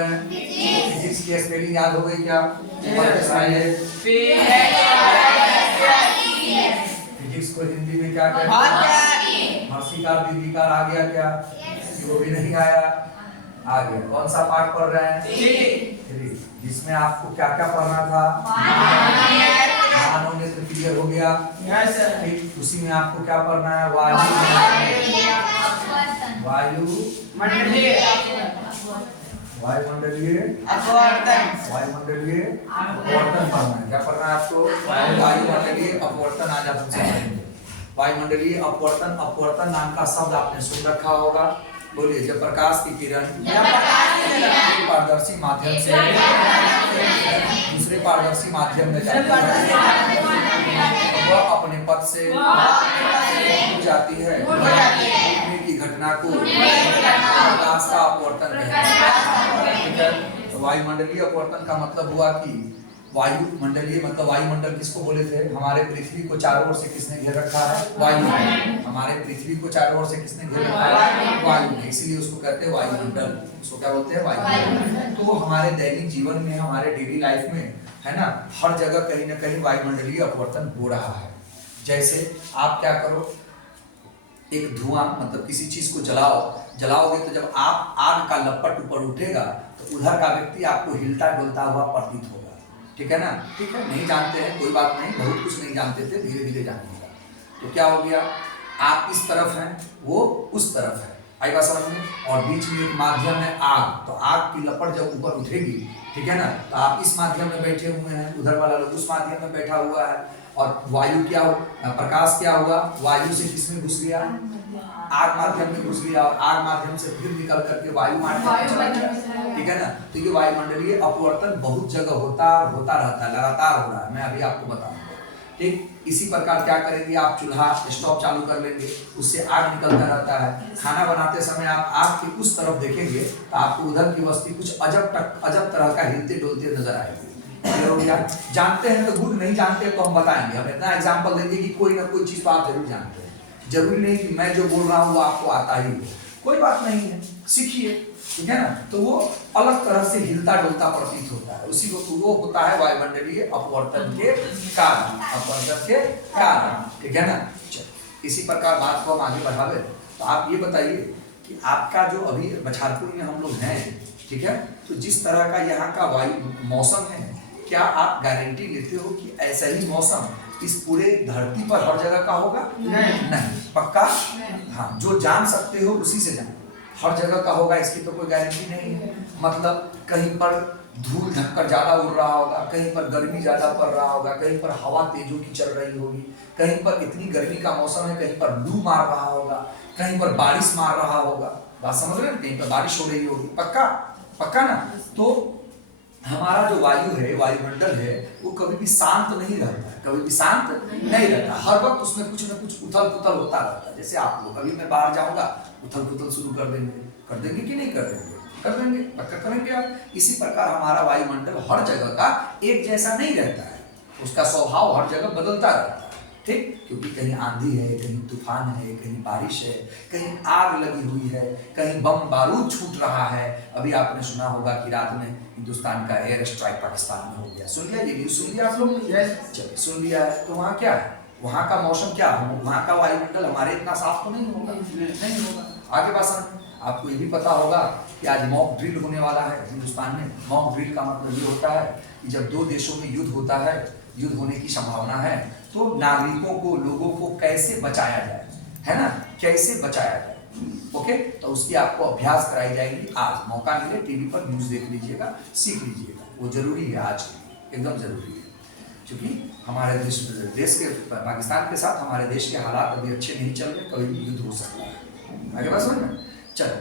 रहे हैं? फिजिक्स की स्पेलिंग याद हो गई क्या? फिजिक्स को हिंदी में क्या कहते हैं? भाषिकार दीर्घिकार आ गया क्या? वो भी नहीं आया। आ गया। कौन सा पार्ट पढ़ रहे हैं? 3, जिसमें आपको क्या क्या पढ़ना था? मानव नेत्र क्लियर हो गया। ठीक, उसी में आपको क्या पढ़ना है? वायुमंडलीय अपवर्तन पढ़ना है। क्या पढ़ना है आपको? वायुमंडलीय अपवर्तन। आज आप समझेंगे वायुमंडलीय अपवर्तन। अपवर्तन नाम का शब्द आपने सुन रखा होगा। बोलिए, जब प्रकाश की किरण पारदर्शी माध्यम से दूसरे पारदर्शी माध्यम में जाती है, वह अपने पथ से जाती है। उड़ने की घटना को प्रकाश का अपवर्तन कहते हैं। वायुमंडलीय अपवर्तन का मतलब हुआ कि वायुमंडलीय मतलब वायुमंडल किसको बोले थे? हमारे पृथ्वी को चारों ओर से किसने घेर रखा है? वायु। हमारे पृथ्वी को चारों ओर से किसने घेर रखा है? वायु ने। इसीलिए उसको कहते हैं वायुमंडल। उसको क्या बोलते हैं? वायुमंडल। तो हमारे दैनिक जीवन में, हमारे डेली लाइफ में, है ना, हर जगह कहीं ना कहीं वायुमंडलीय अपवर्तन हो रहा है। जैसे आप क्या करो, एक धुआं मतलब किसी चीज को जलाओगे तो जब आप आग का लपट ऊपर उठेगा तो उधर का व्यक्ति आपको हिलता डुलता हुआ प्रतीत होगा। ठीक है ना? ठीक है, नहीं जानते हैं कोई बात नहीं, बहुत कुछ नहीं जानते थे, धीरे धीरे जानिएगा। तो क्या हो गया, आप इस तरफ हैं, वो उस तरफ है, आई बात समझ में, और बीच में एक माध्यम है आग। तो आग की लपट जब ऊपर उठेगी, ठीक है ना, तो आप इस माध्यम में बैठे हुए हैं, उधर वाला लोग उस माध्यम में बैठा हुआ है, और वायु क्या हो, प्रकाश क्या हुआ, वायु से किसमें घुस गया? आग माध्यम में घुस गया, और आग माध्यम से फिर निकल करके वायु माध्यम में चला गया। ठीक है ना? तो ये वायुमंडलीय अपवर्तन बहुत जगह होता रहता है, लगातार हो रहा है। मैं अभी आपको बताऊंगा। ठीक, इसी प्रकार क्या करेंगे, आप चूल्हा स्टोव चालू कर लेंगे, उससे आग निकलता रहता है। खाना बनाते समय आप आग के उस तरफ देखेंगे तो आपको उधर की वस्तु कुछ अजब तरह का हिलते डोलते नजर आएगी। जानते हैं तो गुड, नहीं जानते तो हम बताएंगे। हम इतना एग्जाम्पल देंगे कि कोई ना कोई चीज तो आप जरूर जानते हैं। जरूरी नहीं कि मैं जो बोल रहा हूँ वो आपको आता ही हो, कोई बात नहीं है, सीखिए। ठीक है ना? तो वो अलग तरह से हिलता डुलता प्रतीत होता है, उसी को वो होता है वायुमंडलीय अपवर्तन के कारण, अपवर्तन के कारण। ठीक है ना? इसी प्रकार बात को हम आगे बढ़ावे तो आप ये बताइए कि आपका जो अभी बछारपुर में हम लोग हैं, ठीक है, तो जिस तरह का यहाँ का वायु मौसम है, क्या आप गारंटी लेते हो कि ऐसा ही मौसम इस पूरे धरती पर हर जगह का होगा? नहीं। पक्का? हाँ, जो जान सकते हो उसी से जानो। हर जगह का होगा इसकी तो कोई गारंटी नहीं है। मतलब कहीं पर धूल ढककर ज्यादा उड़ रहा होगा, कहीं पर गर्मी ज्यादा पड़ रहा होगा, कहीं पर हवा तेजों की चल रही होगी, कहीं पर इतनी गर्मी का मौसम है, कहीं पर लू मार रहा होगा, कहीं पर बारिश मार रहा होगा। बात समझ रहे हैं? कहीं पर बारिश हो रही होगी। पक्का? पक्का ना? तो हमारा जो वायु है, वायुमंडल है, वो कभी भी शांत नहीं रहता है, कभी भी शांत नहीं रहता। हर वक्त उसमें कुछ न कुछ उथल पुथल होता रहता है। जैसे आप लोग, अभी मैं बाहर जाऊंगा, उथल पुथल शुरू कर देंगे कि नहीं कर देंगे? कर देंगे, पक्का करेंगे आप। इसी प्रकार हमारा वायुमंडल हर जगह का एक जैसा नहीं रहता है, उसका स्वभाव हर जगह बदलता रहता है। ठीक, क्योंकि कहीं आंधी है, कहीं तूफान है, कहीं बारिश है, कहीं आग लगी हुई है, कहीं बम बारूद छूट रहा है। अभी आपने सुना होगा कि रात में हिंदुस्तान का एयर स्ट्राइक पाकिस्तान में हो गया, सुन लिया? ये न्यूज़ सुन लिया आप लोग? चलिए, सुन लिया है। तो वहाँ क्या है, वहाँ का मौसम क्या है, वहाँ का वायुमंडल हमारे इतना साफ तो नहीं होगा, नहीं होगा। आगे बात, आपको ये भी पता होगा कि आज मॉक ड्रिल होने वाला है हिंदुस्तान में। मॉक ड्रिल का मतलब ये होता है कि जब दो देशों में युद्ध होता है, युद्ध होने की संभावना है, तो नागरिकों को, लोगों को कैसे बचाया जाए, है ना, कैसे बचाया जाए। ओके, तो उसकी आपको अभ्यास कराई जाएगी। आज मौका मिले टीवी पर न्यूज़ देख लीजिएगा, सीख लीजिएगा, वो जरूरी है, आज एकदम जरूरी है। क्योंकि हमारे देश के, पाकिस्तान के साथ हमारे देश के हालात अभी अच्छे नहीं चल रहे, कभी भी युद्ध हो सकता है। आगे बात समझ में? चलो,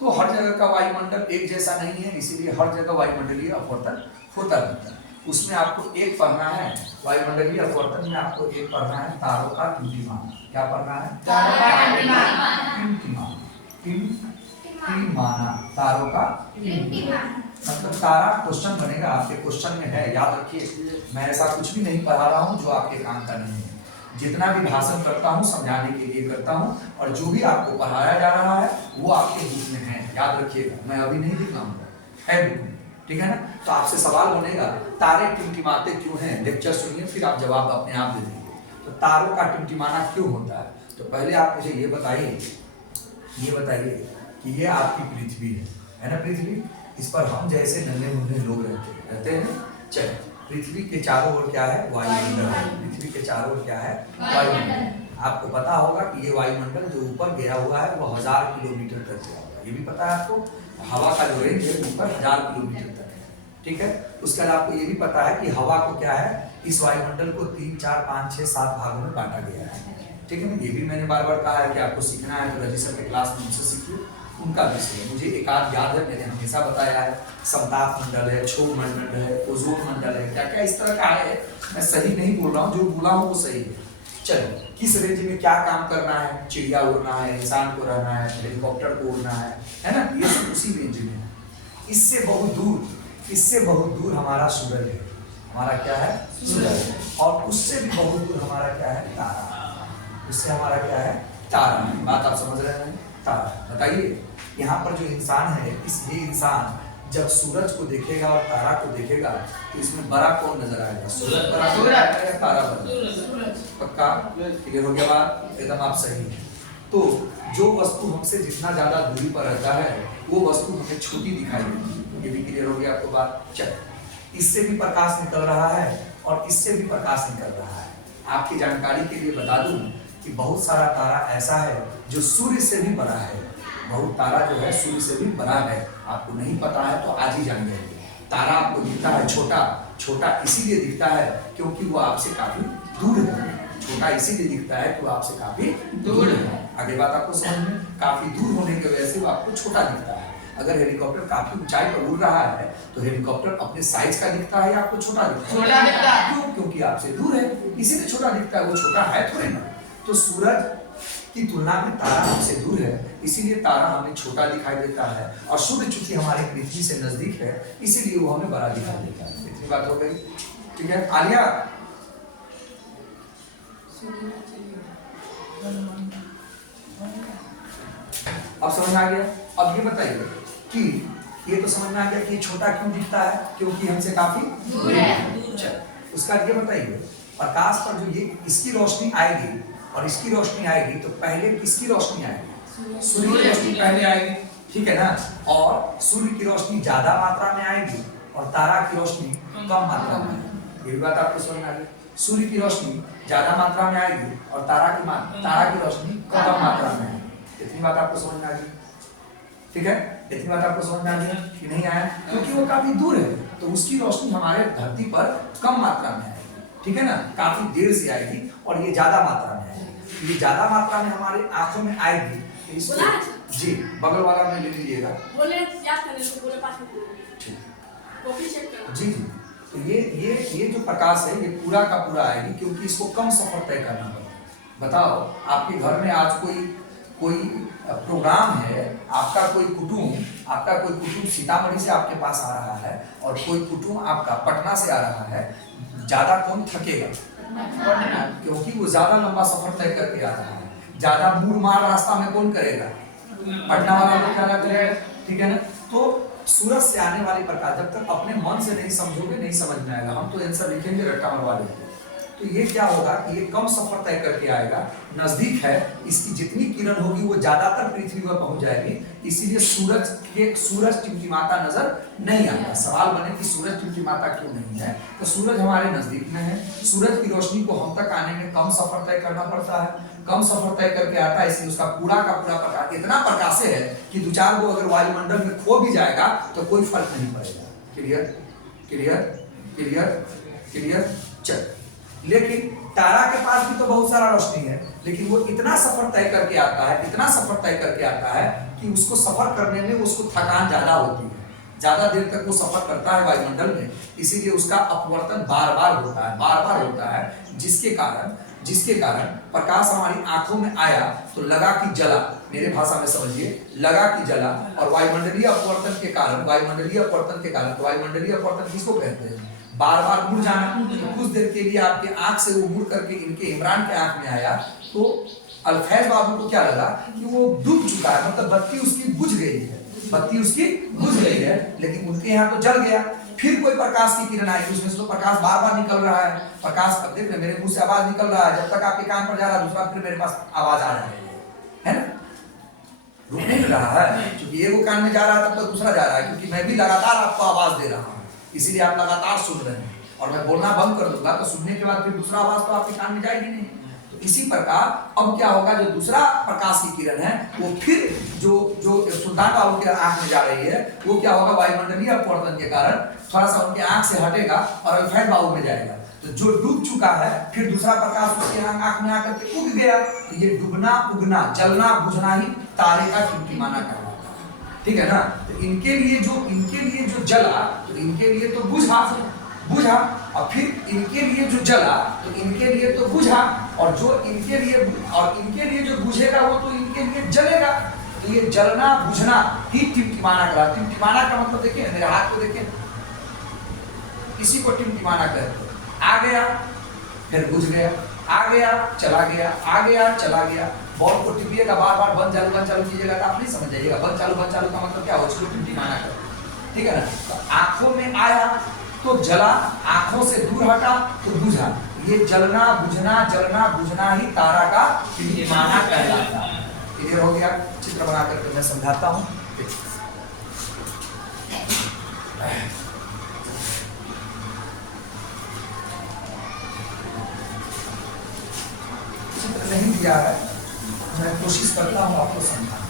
तो हर जगह का वायुमंडल एक जैसा नहीं है, इसीलिए हर जगह वायुमंडलीय अपवर्तन होता रहता है। उसमें आपको एक पढ़ना है, वायुमंडलीय अपवर्तन में आपको एक पढ़ना है तारों का टिमटिमाना। क्या पढ़ना है? टिमटिमाना, तारों का टिमटिमाना। मतलब तारा क्वेश्चन बनेगा आपके, क्वेश्चन में है, याद रखिए। मैं ऐसा कुछ भी नहीं पढ़ा रहा हूँ जो आपके काम का नहीं है। जितना भी भाषण करता हूँ समझाने के लिए करता हूँ, और जो भी आपको पढ़ाया जा रहा है वो आपके बुक में है, याद रखिएगा। मैं अभी नहीं दिखाऊंगा, है बुक में, ठीक है ना। तो आपसे सवाल बनेगा तारे टिमटिमाते क्यों हैं, लेक्चर सुनिए फिर आप जवाब अपने आप दे देंगे। तो तारों का टिमटिमाना क्यों होता है, तो पहले आप मुझे ये बताइए कि ये आपकी पृथ्वी है ना, पृथ्वी, इस पर हम जैसे नन्हे मुन्ने लोग रहते हैं। चलिए, पृथ्वी के चारों ओर क्या है, वायुमंडल है। पृथ्वी के चारों ओर क्या है, वायुमंडल। आपको पता होगा कि ये वायुमंडल जो ऊपर गया हुआ है वो 1000 किलोमीटर तक गया हुआ है, ये भी पता है आपको। हवा का जो रेंज है ऊपर 1000 किलोमीटर तक है, ठीक है। उसके बाद आपको ये भी पता है कि हवा को क्या है, इस वायुमंडल को 3, 4, 5, 6, 7 भागों में बांटा गया है, ठीक है। ये भी मैंने बार बार कहा है कि आपको सीखना है तो रजिस्टर के क्लास में उनसे सीखिए, उनका विषय है। मुझे एक आध याद है, मैंने हमेशा बताया है, समताप मंडल है, क्षोभ मंडल है, ओजोन मंडल है, क्या क्या इस तरह का है। मैं सही नहीं बोल रहा हूँ, जो बोला हूँ वो सही है। चलो, किस रेंज में क्या काम करना है, चिड़िया उड़ना है, इंसान को रहना है, हेलीकॉप्टर को उड़ना है ना, ये सब उसी रेंज में है। इससे बहुत दूर हमारा सूरज है। हमारा क्या है, सूरज। और उससे भी बहुत दूर हमारा क्या है, तारा। उससे हमारा क्या है, तारा। बात आप समझ रहे हैं, तारा। बताइए, यहाँ पर जो इंसान है, ये इंसान जब सूरज को देखेगा और तारा को देखेगा तो इसमें बड़ा कौन नजर आएगा, सूरज बड़ा या तारा बड़ा? पक्का क्लियर हो गया बात, एकदम आप सही है। तो जो वस्तु हमसे जितना ज्यादा दूरी पर रहता है वो वस्तु हमें छोटी दिखाई देती है, ये भी क्लियर हो गया आपको बात। चलिए, इससे भी प्रकाश निकल रहा है और इससे भी प्रकाश निकल रहा है। आपकी जानकारी के लिए बता दूं कि बहुत सारा तारा ऐसा है जो सूर्य से भी बड़ा है। बहुत तारा जो है सूर्य से भी बड़ा है, आपको नहीं पता है तो आज ही जान जाएंगे। तारा आपको दिखता है छोटा इसीलिए दिखता है क्योंकि वो आपसे काफी दूर है। छोटा इसीलिए दिखता है कि वो आपसे काफी दूर है। आगे बात आपको समझ में, काफी दूर होने की वजह से वो आपको छोटा दिखता है। अगर हेलीकॉप्टर काफी ऊंचाई पर उड़ रहा है तो हेलीकॉप्टर अपने साइज का दिखता है या आपको छोटा दिखता है? क्यों? क्योंकि आपसे दूर है, इसीलिए छोटा दिखता है। वो छोटा है थोड़ी ना। तो सूरज की तुलना में तारा हमसे दूर है, इसीलिए तारा हमें छोटा दिखाई देता है। और सूर्य चूंकि हमारे पृथ्वी से नजदीक है इसीलिए वो हमें बड़ा दिखाई देता है। इतनी बात हो गई, ठीक है। आलिया, अब समझ में आ गया। अब ये बताइए कि ये तो समझ में आ गया कि छोटा क्यों दिखता है, क्योंकि हमसे काफी दूर है। चल, उसका ये बताइए, प्रकाश पर जो ये इसकी रोशनी आएगी और इसकी रोशनी आएगी तो पहले किसकी रोशनी आएगी, सूर्य की रोशनी पहले आएगी, ठीक है ना। और सूर्य की रोशनी ज्यादा मात्रा में आएगी और तारा की रोशनी कम मात्रा में आएगी। ये भी बात आपको समझ में आ गई। सूर्य की रोशनी ज्यादा मात्रा में आएगी और तारा की रोशनी कम मात्रा में आएगी। इतनी बात आपको समझ में आ गई, ठीक है। इतनी बात आपको समझ में आ गई कि नहीं आया? क्योंकि वो काफी दूर है तो उसकी रोशनी हमारे धरती पर कम मात्रा में आएगी, ठीक है ना, काफी देर से आएगी। और ये ज्यादा मात्रा में आएगी, ये ज्यादा मात्रा में हमारे आंखों में आएगी। तो इसको जी बगल वाला में ले लीजिएगा, बोले याद करने को बोले 5 मिनट, ठीक, कॉपी चेक करना जी जी। तो ये जो प्रकाश है ये पूरा का पूरा आएगी क्योंकि इसको कम सफर तय करना पड़ेगा। बताओ, आपके घर में आज कोई प्रोग्राम है, आपका कोई कुटुंब सीतामढ़ी से आपके पास आ रहा है और कोई कुटुंब आपका पटना से आ रहा है, ज्यादा कौन थकेगा? क्योंकि वो ज्यादा लंबा सफर तय करके आ रहा है। ज्यादा मूड मार रास्ता में कौन करेगा? पटना वाला लोग ज्यादा करेगा, ठीक है ना। तो सूरज से आने वाली प्रकाश जब तक अपने मन से नहीं समझोगे नहीं समझ में आएगा। हम तो आंसर लिखेंगे रट्टा मरवा लेंगे। तो ये क्या होगा कि ये कम सफर तय करके आएगा, नजदीक है, इसकी जितनी किरण होगी वो ज्यादातर पृथ्वी पर पहुंच जाएगी, इसीलिए सूरज टिमटिमाता नजर नहीं आता। सवाल बने कि सूरज टिमटिमाता क्यों नहीं है, तो सूरज हमारे नजदीक में है। सूरज की रोशनी को हम तक आने में कम सफर तय करना पड़ता है, कम सफर तय करके आता है, इसलिए उसका पूरा का पूरा प्रकाश इतना प्रकाश है कि 2-4 को अगर वायुमंडल में खो भी जाएगा तो कोई फर्क नहीं पड़ेगा। Clear clear clear clear. चल, लेकिन तारा के पास भी तो बहुत सारा रोशनी है, लेकिन वो इतना सफर तय करके आता है कि उसको सफर करने में उसको थकान ज्यादा होती है, ज्यादा देर तक वो सफर करता है वायुमंडल में, इसीलिए उसका अपवर्तन बार बार होता है, जिसके कारण प्रकाश हमारी आंखों में आया तो लगा कि जला, मेरे भाषा में समझिए, लगा कि जला। और वायुमंडलीय अपवर्तन के कारण वायुमंडलीय अपवर्तन किसको कहते हैं? बार बार मुड़ जाना। तो कुछ देर के लिए आपके आंख से वो मुड़ करके इनके इमरान के आंख में आया तो अल्फैज बाबू को क्या लगा कि वो डूब चुका है, मतलब बत्ती उसकी बुझ गई है। बत्ती उसकी बुझ गई है, लेकिन उनके यहाँ तो जल गया। फिर कोई प्रकाश की किरण आई, उसमें से तो प्रकाश बार बार निकल रहा है। प्रकाश, अब देख रहे मेरे मुंह से आवाज निकल रहा है, जब तक आपके कान पर जा रहा है दूसरा फिर मेरे पास आवाज आ रहा है ना, रुक नहीं रहा है, क्योंकि एगो कान में जा रहा है तब तक दूसरा जा रहा है, क्योंकि मैं भी लगातार आपको आवाज दे रहा हूँ, इसीलिए आप लगातार सुन रहे हैं। और मैं बोलना बंद कर दूंगा तो सुनने के बाद फिर दूसरा आवाज तो आपके कान में जाएगी नहीं। तो इसी प्रकार अब क्या होगा, जो दूसरा प्रकाश की किरण है वो फिर जो सुल्तान बाबू के आंख में जा रही है वो क्या होगा, वायुमंडलीय अपवर्तन के कारण थोड़ा सा उनके आंख से हटेगा और अल्फाइड बाबू में जाएगा। तो जो डूब चुका है फिर दूसरा प्रकाश उसके आंख में आकर के उग गया। तो ये डूबना उगना, जलना बुझना ही तारे का टिमटिमाना कहलाता है, ठीक है ना। तो इनके लिए जो जला तो इनके लिए तो बुझा, और फिर इनके लिए जो जला तो इनके लिए तो बुझा, और इनके लिए जो बुझेगा वो तो इनके लिए जलेगा। तो ये जलना बुझना ही टिमटिमाना कहलाता है। टिमटिमाना का मतलब देखिए, मेरे हाथ को देखिए, इसी को टिमटिमाना कहते हैं। आ गया फिर बुझ गया, आ गया चला गया, आ गया चला गया। बॉल को टिपिएगा बार बार, बंद चालू कीजिएगा तो आप नहीं समझ जाइएगा। बंद चालू का मतलब क्या हो, उसको टिमटिमाना कहते हैं, ठीक है ना। तो आंखों में आया तो जला, आंखों से दूर हटा तो बुझा। ये जलना बुझना ही तारा का टिमटिमाना कहलाता है। क्लियर हो गया? चित्र बना करके मैं समझाता हूँ। चित्र नहीं दिया है, मैं कोशिश करता हूँ आपको समझाने।